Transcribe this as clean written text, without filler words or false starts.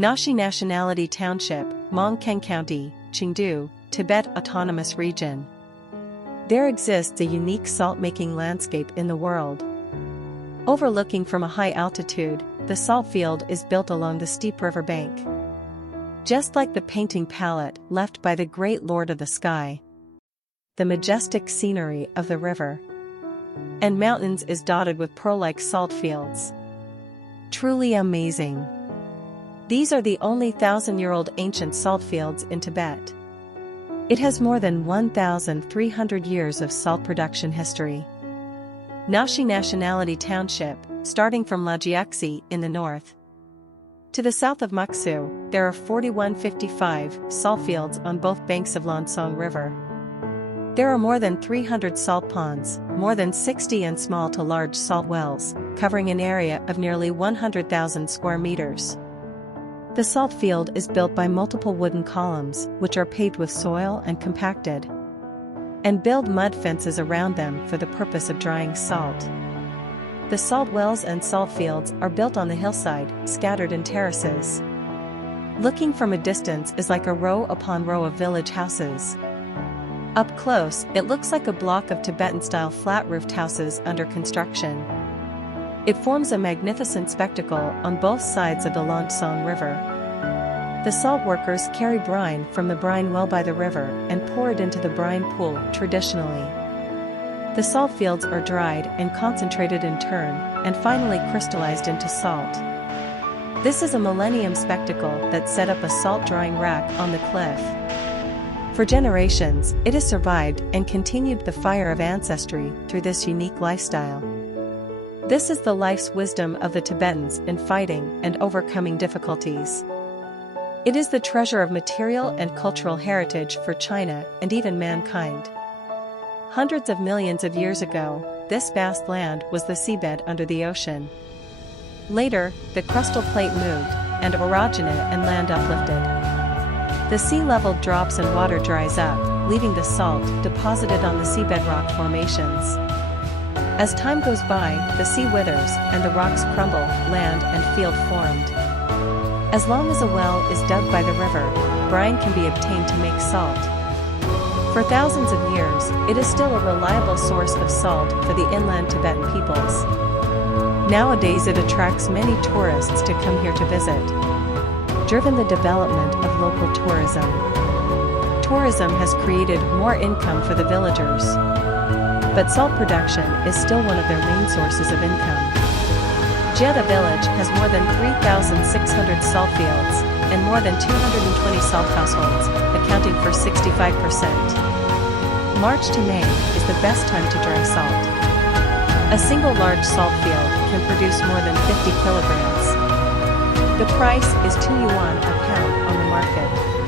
Nashi Nationality Township, Mangkang County, Chengdu, Tibet Autonomous Region. There exists a unique salt-making landscape in the world. Overlooking from a high altitude, the salt field is built along the steep river bank. Just like the painting palette left by the great Lord of the Sky. The majestic scenery of the river and mountains is dotted with pearl-like salt fields. Truly amazing. These are the only 1,000-year-old ancient salt fields in Tibet. It has more than 1,300 years of salt production history. Nashi Nationality Township, starting from Lajiaxi in the north. To the south of Muksu, there are 4155 salt fields on both banks of Lancang River. There are more than 300 salt ponds, more than 60 and small to large salt wells, covering an area of nearly 100,000 square meters. The salt field is built by multiple wooden columns, which are paved with soil and compacted, and build mud fences around them for the purpose of drying salt. The salt wells and salt fields are built on the hillside, scattered in terraces. Looking from a distance is like a row upon row of village houses. Up close, it looks like a block of Tibetan-style flat-roofed houses under construction. It forms a magnificent spectacle on both sides of the Lancang River. The salt workers carry brine from the brine well by the river and pour it into the brine pool traditionally. The salt fields are dried and concentrated in turn, and finally crystallized into salt. This is a Millennium spectacle that set up a salt drying rack on the cliff. For generations, it has survived and continued the fire of ancestry through this unique lifestyle. This is the life's wisdom of the Tibetans in fighting and overcoming difficulties. It is the treasure of material and cultural heritage for China and even mankind. Hundreds of millions of years ago, this vast land was the seabed under the ocean. Later, the crustal plate moved, and orogeny and land uplifted. The sea level drops and water dries up, leaving the salt deposited on the seabed rock formations. As time goes by, the sea withers and the rocks crumble, land and field formed. As long as a well is dug by the river, brine can be obtained to make salt. For thousands of years, it is still a reliable source of salt for the inland Tibetan peoples. Nowadays it attracts many tourists to come here to visit, driven the development of local tourism. Tourism has created more income for the villagers. But salt production is still one of their main sources of income. Jeda village has more than 3,600 salt fields, and more than 220 salt households, accounting for 65%. March to May is the best time to dry salt. A single large salt field can produce more than 50 kilograms. The price is 2 yuan a pound on the market.